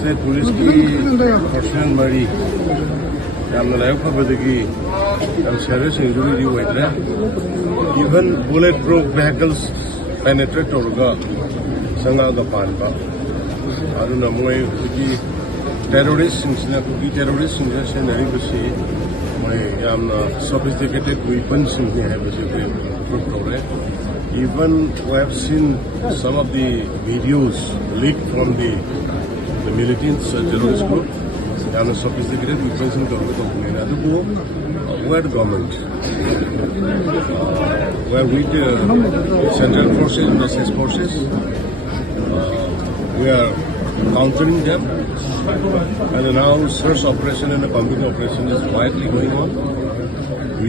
State police की personal मरी हमने लाइव खबर देखी हम serious injury दी हुई है even bulletproof vehicles penetrate होगा संगा का पान का और उन अमुए कुकी terrorists इंसान कुकी terrorists इंसान से नहीं बसी मैं हमने sophisticated weapons इंसान है बसी कोई proof हो रहे even we have seen some of the videos leaked from the militants terrorist group and sophisticated weapons in the where the government where with the central forces and SS forces we are countering them and now search operation and a bombing operation is widely going on.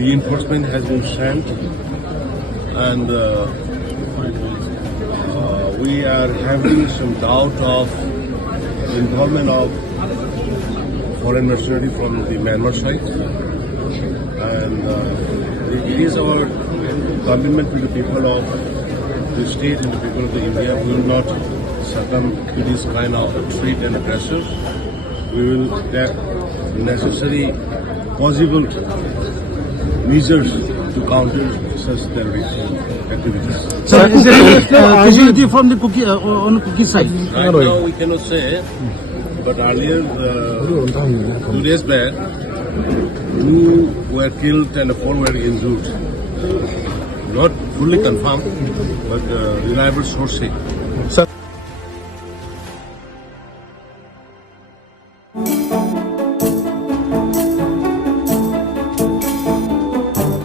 Reinforcement has been sent and we are having some doubt of involvement of foreign mercenary from the Myanmar side, and it is our commitment to the people of the state and the people of the India. We will not succumb to this kind of threat and aggressors. We will take necessary possible measures to counter such terrorist activities. Sir, is it casualty from the Kuki on Kuki side? Right now we cannot say, but earlier, 2 days back, 2 were killed and 4 were injured. Not fully confirmed, but reliable source. Sir.